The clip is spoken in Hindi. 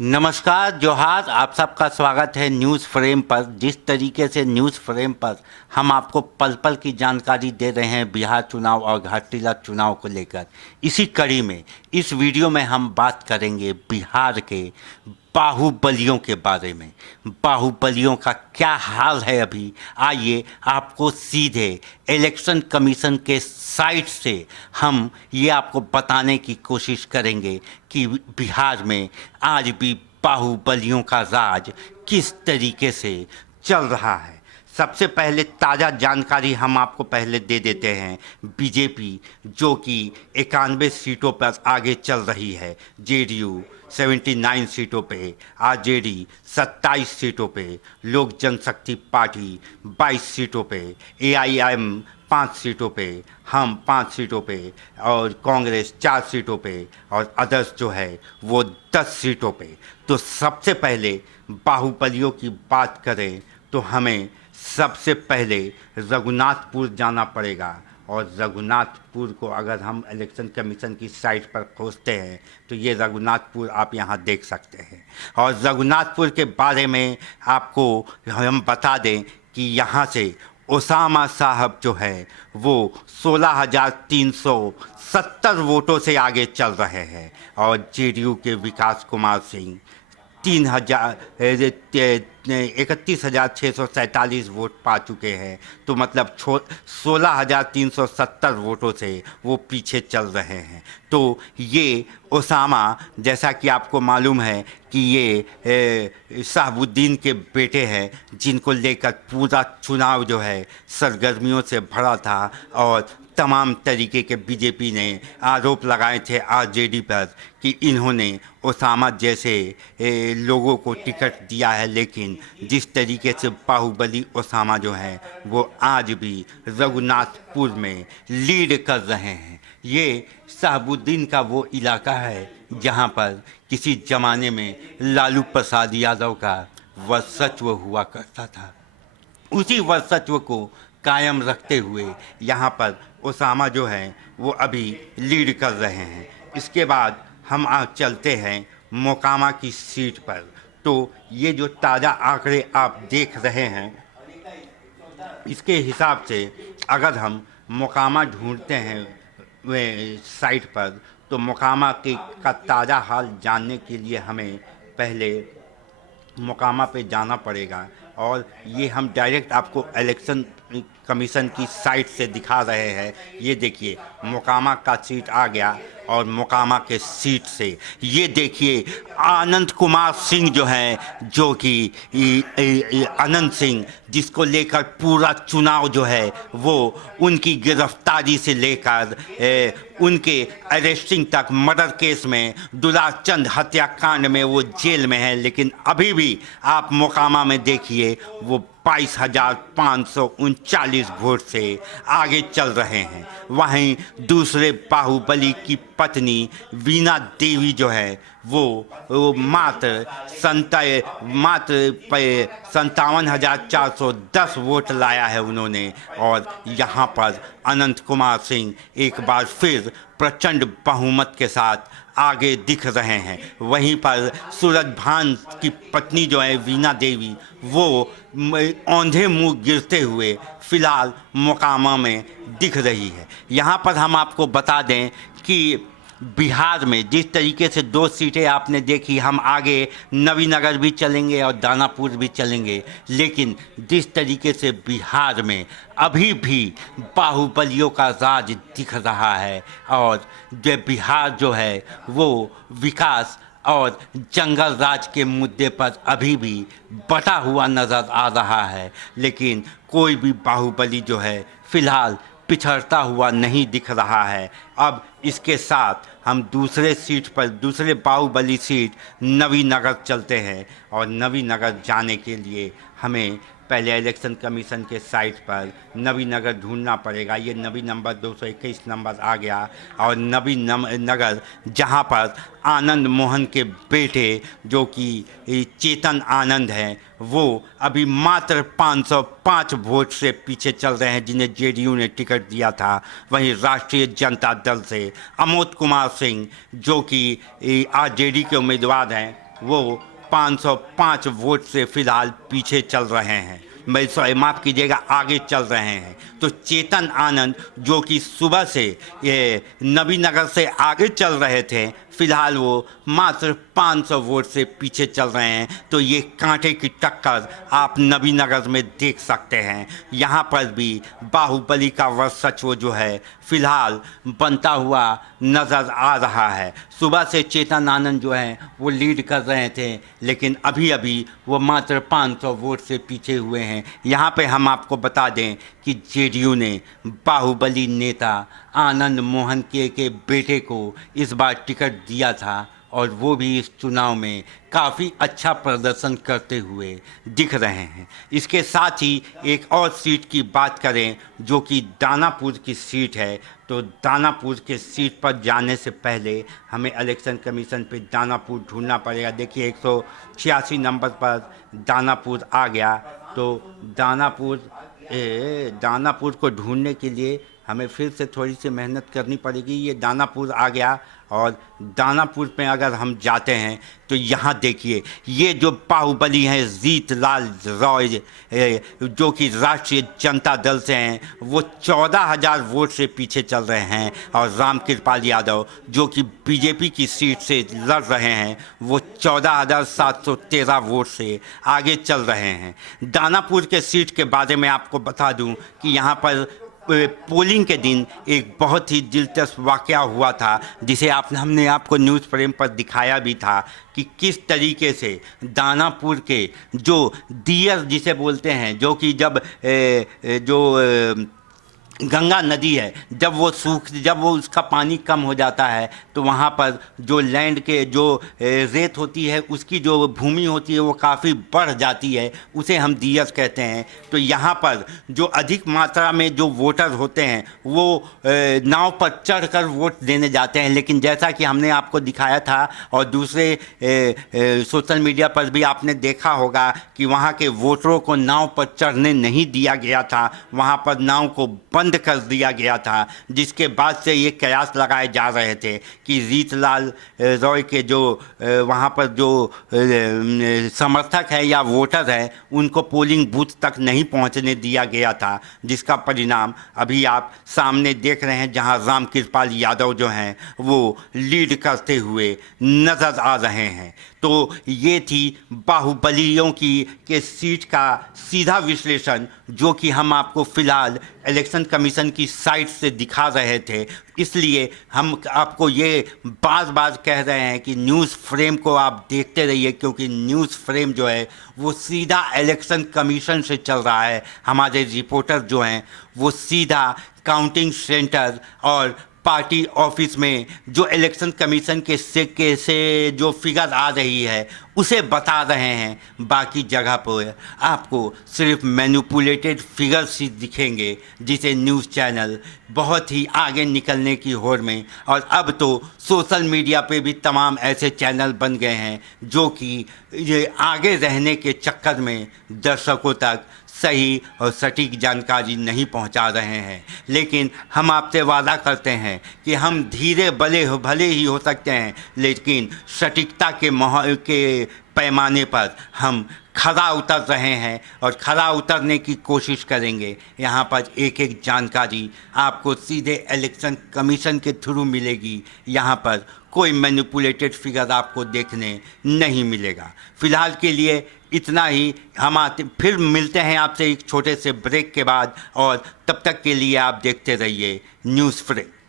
नमस्कार जोहार। आप सबका स्वागत है न्यूज़ फ्रेम पर। जिस तरीके से न्यूज़ फ्रेम पर हम आपको पल पल की जानकारी दे रहे हैं बिहार चुनाव और घाटीला चुनाव को लेकर, इसी कड़ी में इस वीडियो में हम बात करेंगे बिहार के बाहुबलियों के बारे में। बाहुबलियों का क्या हाल है अभी, आइए आपको सीधे इलेक्शन कमीशन के साइट से हम ये आपको बताने की कोशिश करेंगे कि बिहार में आज भी बाहुबलियों का राज किस तरीके से चल रहा है। सबसे पहले ताज़ा जानकारी हम आपको पहले दे देते हैं। बीजेपी जो कि 91 सीटों पर आगे चल रही है, जेडीयू 79 सीटों पे, आरजेडी 27 सीटों पे, लोक जनशक्ति पार्टी 22 सीटों पे, एआईएम 5 सीटों पे, हम 5 सीटों पे और कांग्रेस 4 सीटों पे और अदर्स जो है वो 10 सीटों पे। तो सबसे पहले बाहुबलियों की बात करें तो हमें सबसे पहले रघुनाथपुर जाना पड़ेगा। और रघुनाथपुर को अगर हम इलेक्शन कमीशन की साइट पर खोजते हैं तो ये रघुनाथपुर आप यहाँ देख सकते हैं। और रघुनाथपुर के बारे में आपको हम बता दें कि यहाँ से ओसामा साहब जो है वो 16,370 वोटों से आगे चल रहे हैं और जेडीयू के विकास कुमार सिंह 31,647 वोट पा चुके हैं। तो मतलब 16,370 वोटों से वो पीछे चल रहे हैं। तो ये ओसामा, जैसा कि आपको मालूम है कि ये शहाबुद्दीन के बेटे हैं, जिनको लेकर पूरा चुनाव जो है सरगर्मियों से भरा था और तमाम तरीके के बीजेपी ने आरोप लगाए थे आरजेडी पर कि इन्होंने ओसामा जैसे लोगों को टिकट दिया है। लेकिन जिस तरीके से बाहुबली ओसामा जो है वो आज भी रघुनाथपुर में लीड कर रहे हैं। ये शहाबुद्दीन का वो इलाका है जहाँ पर किसी ज़माने में लालू प्रसाद यादव का वर्चस्व हुआ करता था। उसी वर्चस्व को कायम रखते हुए यहाँ पर ओसामा जो है वो अभी लीड कर रहे हैं। इसके बाद हम आज चलते हैं मोकामा की सीट पर। तो ये जो ताज़ा आंकड़े आप देख रहे हैं, इसके हिसाब से अगर हम मोकामा ढूंढते हैं वे साइट पर, तो मोकामा के का ताज़ा हाल जानने के लिए हमें पहले मोकामा पे जाना पड़ेगा। और ये हम डायरेक्ट आपको इलेक्शन कमीशन की साइट से दिखा रहे हैं। ये देखिए मोकामा का सीट आ गया और मोकामा के सीट से ये देखिए आनंद कुमार सिंह जो हैं, जो कि अनंत सिंह, जिसको लेकर पूरा चुनाव जो है वो उनकी गिरफ्तारी से लेकर उनके अरेस्टिंग तक, मर्डर केस में, दुलाचंद हत्याकांड में वो जेल में है। लेकिन अभी भी आप मोकामा में देखिए वो 22,539 वोट से आगे चल रहे हैं। वहीं दूसरे बाहुबली की पत्नी वीणा देवी जो है वो मात्र 57,410 वोट लाया है उन्होंने। और यहाँ पर अनंत कुमार सिंह एक बार फिर प्रचंड बहुमत के साथ आगे दिख रहे हैं। वहीं पर सूरजभान की पत्नी जो है वीणा देवी, वो औंधे मुंह गिरते हुए फिलहाल मोकामा में दिख रही है। यहाँ पर हम आपको बता दें कि बिहार में जिस तरीके से 2 सीटें आपने देखी, हम आगे नवीनगर भी चलेंगे और दानापुर भी चलेंगे, लेकिन जिस तरीके से बिहार में अभी भी बाहुबलियों का राज दिख रहा है और जो बिहार जो है वो विकास और जंगल राज के मुद्दे पर अभी भी बटा हुआ नज़र आ रहा है। लेकिन कोई भी बाहुबली जो है फिलहाल पिछड़ता हुआ नहीं दिख रहा है। अब इसके साथ हम दूसरे सीट पर, दूसरे बाहुबली सीट नवीनगर चलते हैं। और नवीनगर जाने के लिए हमें पहले इलेक्शन कमीशन के साइट पर नवीनगर ढूंढना पड़ेगा। ये नवी नंबर 221 नंबर आ गया। और नवी नगर जहाँ पर आनंद मोहन के बेटे जो कि चेतन आनंद हैं, वो अभी मात्र 505 वोट से पीछे चल रहे हैं, जिन्हें जेडीयू ने टिकट दिया था। वहीं राष्ट्रीय जनता दल से अमोद कुमार सिंह जो कि आरजेडी के उम्मीदवार हैं, वो 505 वोट से फिलहाल पीछे चल रहे हैं, मैं सॉरी माफ़ कीजिएगा, आगे चल रहे हैं। तो चेतन आनंद जो कि सुबह से ये नबीनगर से आगे चल रहे थे, फिलहाल वो मात्र 500 वोट से पीछे चल रहे हैं। तो ये कांटे की टक्कर आप नबीनगर में देख सकते हैं। यहाँ पर भी बाहुबली का वर्चस्व जो है फिलहाल बनता हुआ नज़र आ रहा है। सुबह से चेतन आनंद जो हैं वो लीड कर रहे थे, लेकिन अभी अभी वो मात्र 500 वोट से पीछे हुए हैं। यहाँ पे हम आपको बता दें कि जेडीयू ने बाहुबली नेता आनंद मोहन के बेटे को इस बार टिकट दिया था, और वो भी इस चुनाव में काफ़ी अच्छा प्रदर्शन करते हुए दिख रहे हैं। इसके साथ ही एक और सीट की बात करें जो कि दानापुर की सीट है, तो दानापुर के सीट पर जाने से पहले हमें इलेक्शन कमीशन पे दानापुर ढूंढना पड़ेगा। देखिए 186 नंबर पर दानापुर आ गया। तो दानापुर को ढूंढने के लिए हमें फिर से थोड़ी सी मेहनत करनी पड़ेगी। ये दानापुर आ गया, और दानापुर में अगर हम जाते हैं तो यहाँ देखिए ये जो बाहुबली हैं जीतलाल रॉय जो कि राष्ट्रीय जनता दल से हैं, वो 14,000 वोट से पीछे चल रहे हैं। और रामकृपाल यादव जो कि बीजेपी की सीट से लड़ रहे हैं, वो 14,713 वोट से आगे चल रहे हैं। दानापुर के सीट के बारे में आपको बता दूं कि यहाँ पर पोलिंग के दिन एक बहुत ही दिलचस्प वाक़या हुआ था, जिसे हमने आपको न्यूज़ फ्रेम पर दिखाया भी था कि किस तरीके से दानापुर के जो दियर जिसे बोलते हैं, जो कि जो गंगा नदी है, जब वो उसका पानी कम हो जाता है तो वहाँ पर जो लैंड के जो रेत होती है, उसकी जो भूमि होती है वो काफ़ी बढ़ जाती है, उसे हम दियस कहते हैं। तो यहाँ पर जो अधिक मात्रा में जो वोटर होते हैं वो नाव पर चढ़कर वोट देने जाते हैं, लेकिन जैसा कि हमने आपको दिखाया था और दूसरे सोशल मीडिया पर भी आपने देखा होगा कि वहाँ के वोटरों को नाव पर चढ़ने नहीं दिया गया था, वहाँ पर नाव को बंद कर दिया गया था, जिसके बाद से ये कयास लगाए जा रहे थे कि जीतलाल रॉय के जो वहाँ पर जो समर्थक है या वोटर है, उनको पोलिंग बूथ तक नहीं पहुँचने दिया गया था, जिसका परिणाम अभी आप सामने देख रहे हैं, जहाँ रामकृपाल यादव जो हैं वो लीड करते हुए नज़र आ रहे हैं। तो ये थी बाहुबलियों के सीट का सीधा विश्लेषण, जो कि हम आपको फ़िलहाल इलेक्शन कमीशन की साइट से दिखा रहे थे। इसलिए हम आपको ये बार बार कह रहे हैं कि न्यूज़ फ्रेम को आप देखते रहिए, क्योंकि न्यूज़ फ्रेम जो है वो सीधा इलेक्शन कमीशन से चल रहा है। हमारे रिपोर्टर जो हैं वो सीधा काउंटिंग सेंटर और पार्टी ऑफिस में जो इलेक्शन कमीशन के से जो फिगर आ रही है उसे बता रहे हैं। बाकी जगह पर आपको सिर्फ मैनिपुलेटेड फिगर्स ही दिखेंगे, जिसे न्यूज़ चैनल बहुत ही आगे निकलने की होड़ में, और अब तो सोशल मीडिया पे भी तमाम ऐसे चैनल बन गए हैं जो कि ये आगे रहने के चक्कर में दर्शकों तक सही और सटीक जानकारी नहीं पहुंचा रहे हैं। लेकिन हम आपसे वादा करते हैं कि हम धीरे भले ही हो सकते हैं, लेकिन सटीकता के पैमाने पर हम खरा उतर रहे हैं और खरा उतरने की कोशिश करेंगे। यहाँ पर एक एक जानकारी आपको सीधे इलेक्शन कमीशन के थ्रू मिलेगी। यहाँ पर कोई मैनिपुलेटेड फिगर आपको देखने नहीं मिलेगा। फिलहाल के लिए इतना ही। हम फिर मिलते हैं आपसे एक छोटे से ब्रेक के बाद, और तब तक के लिए आप देखते रहिए न्यूज़ फ्रेम।